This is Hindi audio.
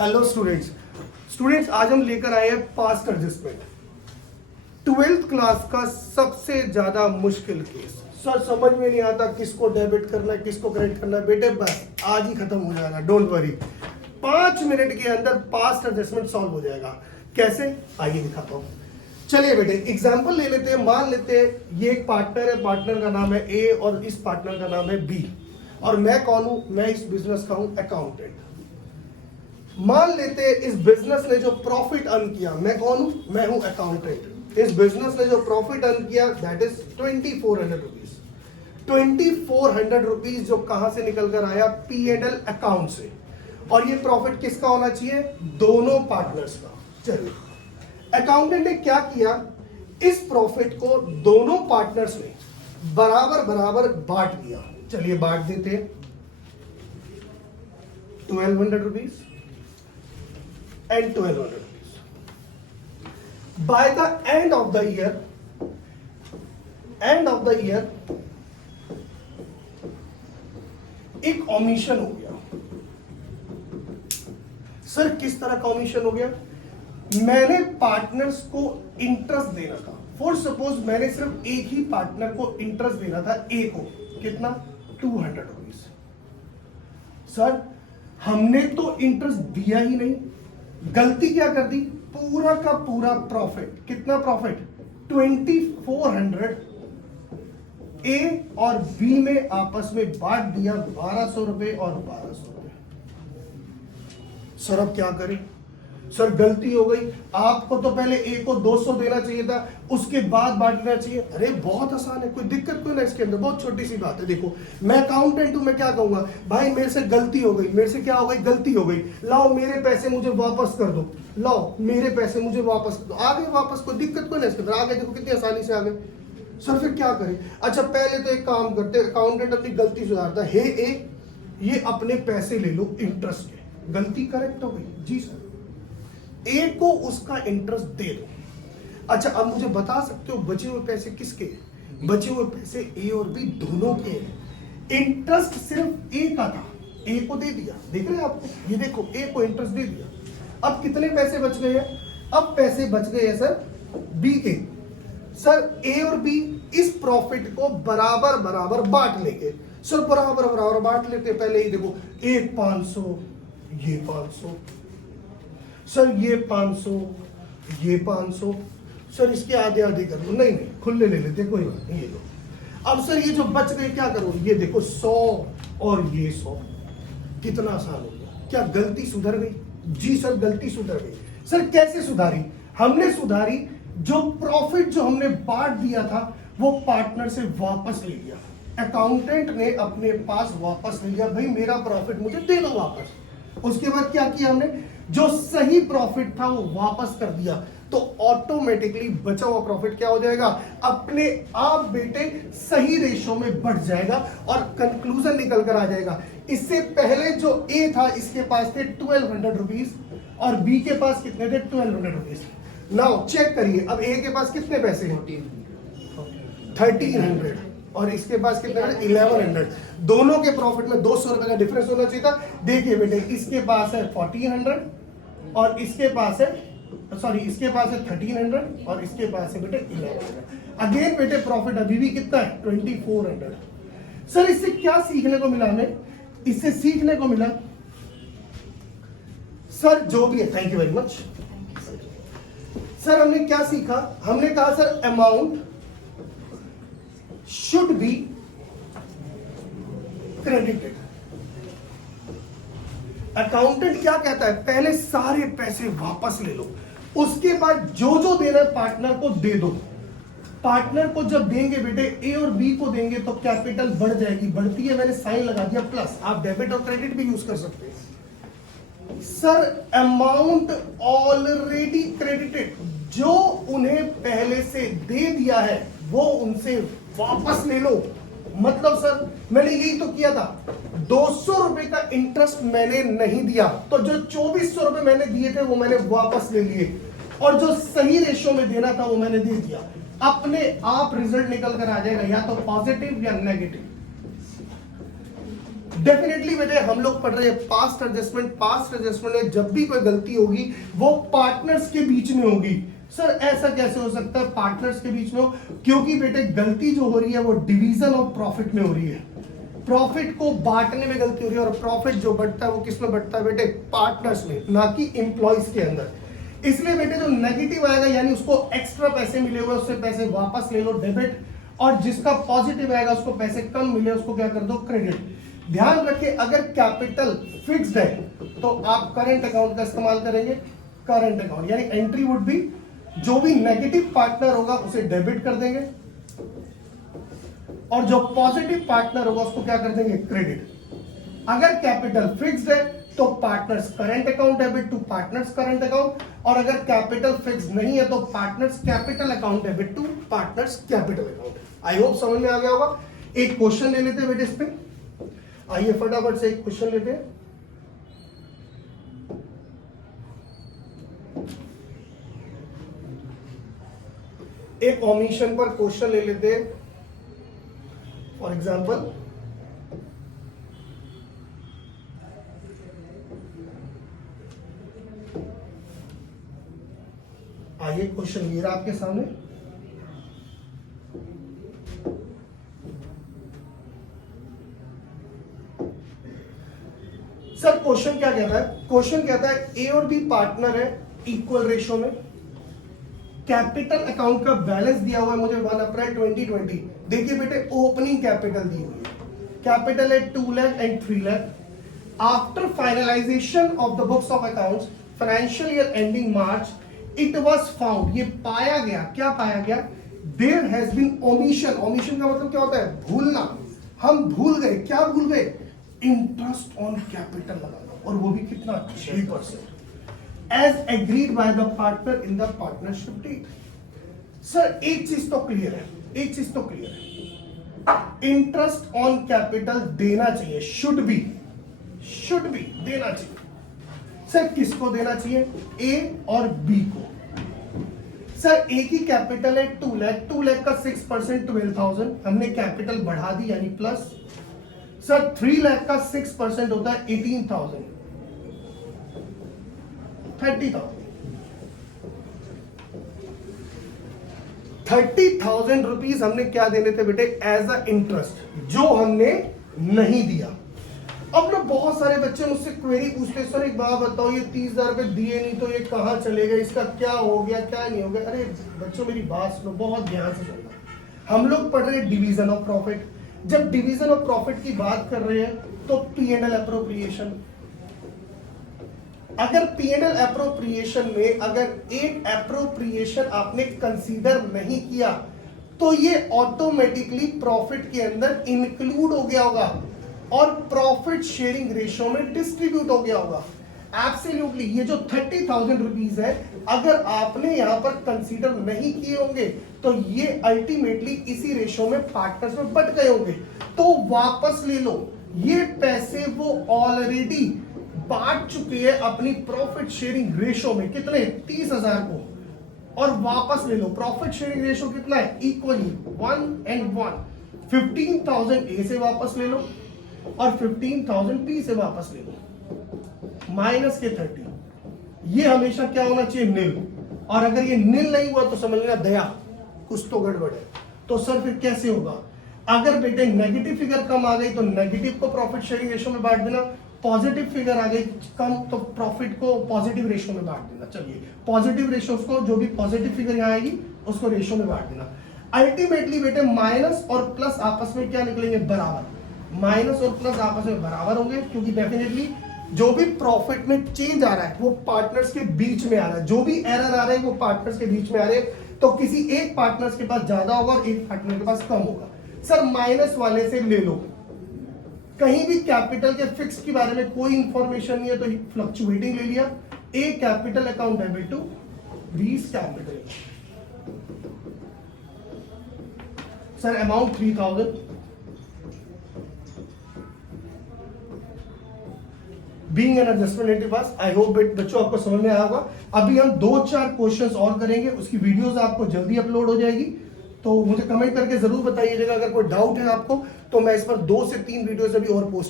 हेलो स्टूडेंट्स आज हम लेकर आए हैं पास्ट एडजस्टमेंट 12th क्लास का सबसे ज्यादा मुश्किल केस। सर समझ में नहीं आता किसको डेबिट करना है किसको क्रेडिट करना है। बेटे बस आज ही खत्म हो जाएगा, डोंट वरी। 5 मिनट के अंदर पास्ट एडजस्टमेंट सॉल्व हो जाएगा। कैसे, आइए दिखाता हूँ। चलिए बेटे एग्जाम्पल ले लेते हैं। मान लेते हैं ये एक पार्टनर है, पार्टनर का नाम है ए और इस पार्टनर का नाम है बी, और मैं कौन हूं? मैं इस बिजनेस का हूं अकाउंटेंट। मान लेते हैं इस बिजनेस ने जो प्रॉफिट अर्न किया, मैं कौन हूं? मैं हूं अकाउंटेंट। इस बिजनेस ने जो प्रॉफिट अर्न किया दैट इज 2400 रुपीज। 2400 रुपीज जो कहां से निकल कर आया? P&L अकाउंट से। और ये प्रॉफिट किसका होना चाहिए? दोनों पार्टनर्स का। चलिए अकाउंटेंट ने क्या किया, इस प्रॉफिट को दोनों पार्टनर्स ने बराबर बराबर बांट दिया। चलिए बांट देते हैं। 1200 rupees and 1200 rupees. By the end of the year, एक ओमिशन हो गया। सर किस तरह का ओमिशन हो गया? मैंने पार्टनर्स को इंटरेस्ट देना था। फॉर सपोज मैंने सिर्फ एक ही पार्टनर को इंटरेस्ट देना था, ए को। कितना? 200 रुपीज। सर हमने तो इंटरेस्ट दिया ही नहीं। गलती क्या कर दी? पूरा का पूरा प्रॉफिट, कितना प्रॉफिट? 2400 ए और बी में आपस में बांट दिया, 1200 रुपए और 1200 रुपए। सर अब क्या करें? सर गलती हो गई, आपको तो पहले ए को 200 देना चाहिए था, उसके बाद बांटना चाहिए। अरे बहुत आसान है, कोई दिक्कत कोई ना इसके अंदर, बहुत छोटी सी बात है। देखो मैं अकाउंटेंट हूं, मैं क्या कहूंगा? भाई मेरे से गलती हो गई, मेरे से क्या हो गई? गलती हो गई, लाओ मेरे पैसे मुझे वापस कर दो, लाओ मेरे पैसे मुझे वापस कर दो। आ गए वापस, कोई दिक्कत कोई ना इसके अंदर। आ गए, देखो कितनी आसानी से आ गए। सर फिर क्या करें? अच्छा पहले तो एक काम करते, अकाउंटेंट अपनी गलती सुधारता है। हे ए, ये अपने पैसे ले लो इंटरेस्ट के। गलती करेक्ट हो गई जी सर, ए को उसका इंटरेस्ट दे दो। अच्छा अब मुझे बता सकते हो बचे हुए पैसे किसके हैं? बचे हुए पैसे ए और बी दोनों के हैं। इंटरेस्ट सिर्फ ए का था, ए को दे दिया। देख रहे हैं आपको, ये देखो ए को इंटरेस्ट दे दिया। अब कितने पैसे बच गए हैं? अब पैसे बच गए हैं सर बी के। सर ए और बी इस प्रॉफिट को बराबर बराबर बांट लेंगे। सर बराबर बराबर बांट लेते हैं। पहले ही देखो, एक 500, ये 500, सर ये 500, ये 500, सर इसके आधे आधे कर लो। नहीं खुले ले लेते, कोई बात नहीं, ये लो। अब सर ये जो बच गए क्या करो? ये देखो 100 और ये 100। कितना आसान हो गया। क्या गलती सुधर गई? जी सर गलती सुधर गई। सर कैसे सुधारी? हमने सुधारी, जो प्रॉफिट जो हमने बांट दिया था वो पार्टनर से वापस ले लिया। अकाउंटेंट ने अपने पास वापस ले लिया, भाई मेरा प्रॉफिट मुझे दे दो वापस। उसके बाद क्या किया हमने? जो सही प्रॉफिट था वो वापस कर दिया, तो ऑटोमेटिकली बचा हुआ प्रॉफिट क्या हो जाएगा? अपने आप बेटे सही रेशो में बढ़ जाएगा और कंक्लूजन निकल कर आ जाएगा। इससे पहले जो ए था इसके पास थे 1200 रुपीज और बी के पास कितने थे? 1200 रुपीज। नाउ चेक करिए, अब ए के पास कितने पैसे हैं? 1300 और इसके पास कितने? 1100। दोनों के प्रॉफिट में 200 रुपए का डिफरेंस होना चाहिए था। देखिए बेटे इसके पास है 1400 और इसके पास है, सॉरी इसके पास है 1300 और इसके पास है बेटे 1100। अगेन बेटे प्रॉफिट अभी भी कितना है? 2400। सर इससे क्या सीखने को मिला हमें? इससे सीखने को मिला सर जो भी है, thank you very much sir. हमने क्या सीखा? हमने कहा sir amount should be credited। Accountant क्या कहता है? पहले सारे पैसे वापस ले लो, उसके बाद जो जो देना है पार्टनर को दे दो। पार्टनर को जब देंगे बेटे, ए और बी को देंगे तो कैपिटल बढ़ जाएगी, बढ़ती है, मैंने साइन लगा दिया प्लस। आप डेबिट और क्रेडिट भी यूज कर सकते हैं। सर अमाउंट ऑलरेडी क्रेडिटेड, जो उन्हें पहले से दे दिया है वो उनसे वापस ले लो। मतलब सर मैंने यही तो किया था, 200 रुपए का इंटरेस्ट मैंने नहीं दिया, तो जो 2400 रुपए मैंने दिए थे वो मैंने वापस ले लिए, और जो सही रेशियो में देना था वो मैंने दे दिया। अपने आप रिजल्ट निकल कर आ जाएगा, या तो पॉजिटिव या नेगेटिव। डेफिनेटली बेटे हम लोग पढ़ रहे हैं पास्ट एडजस्टमेंट में जब भी कोई गलती होगी वो पार्टनर्स के बीच में होगी। सर ऐसा कैसे हो सकता है पार्टनर्स के बीच में हो? क्योंकि बेटे गलती जो हो रही है वो डिवीजन ऑफ प्रॉफिट में हो रही है, प्रॉफिट को बांटने में गलती हो रही है, और प्रॉफिट जो बढ़ता है वो किस में बढ़ता है बेटे? पार्टनर्स में, ना कि एम्प्लॉइज के अंदर। इसलिए बेटे जो नेगेटिव आएगा यानी उसको एक्स्ट्रा पैसे मिले हुए उससे पैसे वापस ले लो, डेबिट, और जिसका पॉजिटिव आएगा उसको पैसे कम मिले उसको क्या कर दो? क्रेडिट। ध्यान रखिए अगर कैपिटल फिक्स्ड है तो आप करंट अकाउंट का इस्तेमाल करेंगे, करंट अकाउंट यानी एंट्री वुड बी, जो भी नेगेटिव पार्टनर होगा उसे डेबिट कर देंगे और जो पॉजिटिव पार्टनर होगा उसको क्या कर देंगे? क्रेडिट। अगर कैपिटल फिक्स्ड है तो partners current account debit to partners current account, और अगर कैपिटल फिक्स नहीं है तो partners capital account debit to partners capital account. I hope समझ में आ गया होगा। एक क्वेश्चन ले लेते हैं बेटे इस पे, आइए फटाफट से एक क्वेश्चन लेते हैं। एक ओमिशन पर क्वेश्चन ले लेते हैं। फॉर एग्जाम्पल आइए क्वेश्चन ये रहा आपके सामने। सर क्वेश्चन क्या कहता है? क्वेश्चन कहता है ए और बी पार्टनर है इक्वल रेशो में, कैपिटल अकाउंट का बैलेंस दिया हुआ है मुझे 1 अप्रैल 2020। देखिए बेटे ओपनिंग कैपिटल दी हुई है, कैपिटल है 2 lakh and 3 lakh. After finalisation of the books of accounts financial year ending March it was found, ये पाया गया, क्या पाया गया? There has been omission. Omission का मतलब क्या होता है? भूलना। हम भूल गए, क्या भूल गए? इंटरेस्ट ऑन कैपिटल लगाना, और वो भी कितना? 6%, as agreed by the partner in the partnership deed. Sir एक चीज तो क्लियर है, एक चीज तो क्लियर है, इंटरेस्ट ऑन कैपिटल देना चाहिए, शुड बी देना चाहिए। सर किसको देना चाहिए? ए और बी को। सर ए की कैपिटल है 2 लाख, 2 लाख का 6% 12,000, हमने कैपिटल बढ़ा दी यानी प्लस। सर 3 लाख का 6% होता है 18,000, 30,000। 30,000 रुपीज हमने क्या देने थे बेटे? एज अ इंटरेस्ट, जो हमने नहीं दिया। अब ना बहुत सारे बच्चे मुझसे क्वेरी पूछते हैं, सर एक बात बताओ ये 30,000 रुपए दिए नहीं तो ये कहाँ चले गए, इसका क्या हो गया क्या नहीं हो गया? अरे बच्चों मेरी बात सुनो, बहुत ध्यान से सुनना। हम लोग पढ़ रहे हैं डिवीजन ऑफ प्रॉफिट। जब डिवीजन ऑफ प्रॉफिट की बात कर रहे हैं तो P&L एप्रोप्रिएशन, अगर P&L एप्रोप्रिएशन में अगर एक एप्रोप्रिएशन आपने कंसीडर नहीं किया तो ये ऑटोमेटिकली प्रॉफिट के अंदर इंक्लूड हो गया होगा और प्रॉफिट शेयरिंग रेशियो में डिस्ट्रीब्यूट हो गया होगा। एब्सोल्युटली ये जो 30,000 रुपीज है अगर आपने यहां पर कंसीडर नहीं किए होंगे तो ये अल्टीमेटली इसी रेशियो में पार्टनर्स में बट गए होंगे, तो वापस ले लो। ये पैसे वो ऑलरेडी बांट चुके हैं अपनी प्रॉफिट शेयरिंग रेशियो में, कितने? 30,000 को, और वापस ले लो। प्रॉफिट शेयरिंग रेशियो कितना है? Equally 1 and 1। 15,000 ए से वापस ले लो और 15,000 बी से वापस ले लो, माइनस के 30। ये हमेशा क्या होना चाहिए? नील। और अगर ये नील नहीं हुआ तो समझ लेना दया, कुछ तो गड़बड़ है। तो सर फिर कैसे होगा? अगर बेटे नेगेटिव फिगर कम आ गई तो नेगेटिव को प्रॉफिट शेयरिंग रेशियो में बांट देना, पॉजिटिव फिगर आ गई कम तो प्रॉफिट को पॉजिटिव रेशियो में बांट देना। चलिए पॉजिटिव रेशियो को, जो भी पॉजिटिव फिगर यहाँ आएगी उसको रेशियो में बांट देना। अल्टीमेटली बेटे माइनस और प्लस आपस में क्या निकलेंगे? बराबर। माइनस और प्लस आपस में बराबर होंगे क्योंकि डेफिनेटली जो भी प्रॉफिट में चेंज आ रहा है वो पार्टनर्स के बीच में आ रहा है, जो भी एरर आ रहे हैं वो पार्टनर्स के बीच में आ रहे हैं। तो किसी एक पार्टनर्स के पास ज्यादा होगा और एक पार्टनर के पास कम होगा। सर माइनस वाले से ले लो, कहीं भी कैपिटल के फिक्स के बारे में कोई इंफॉर्मेशन नहीं है तो फ्लक्चुएटिंग ले लिया। A capital account debit to be capital. Sir amount 3,000, being an adjustment entity pass. I hope बच्चों आपको समझ में आया होगा। अभी हम 2-4 क्वेश्चंस और करेंगे, उसकी वीडियोस आपको जल्दी अपलोड हो जाएगी, तो मुझे कमेंट करके जरूर बताइएगा। अगर कोई डाउट है आपको तो मैं इस पर 2 से 3 वीडियोस अभी और पोस्ट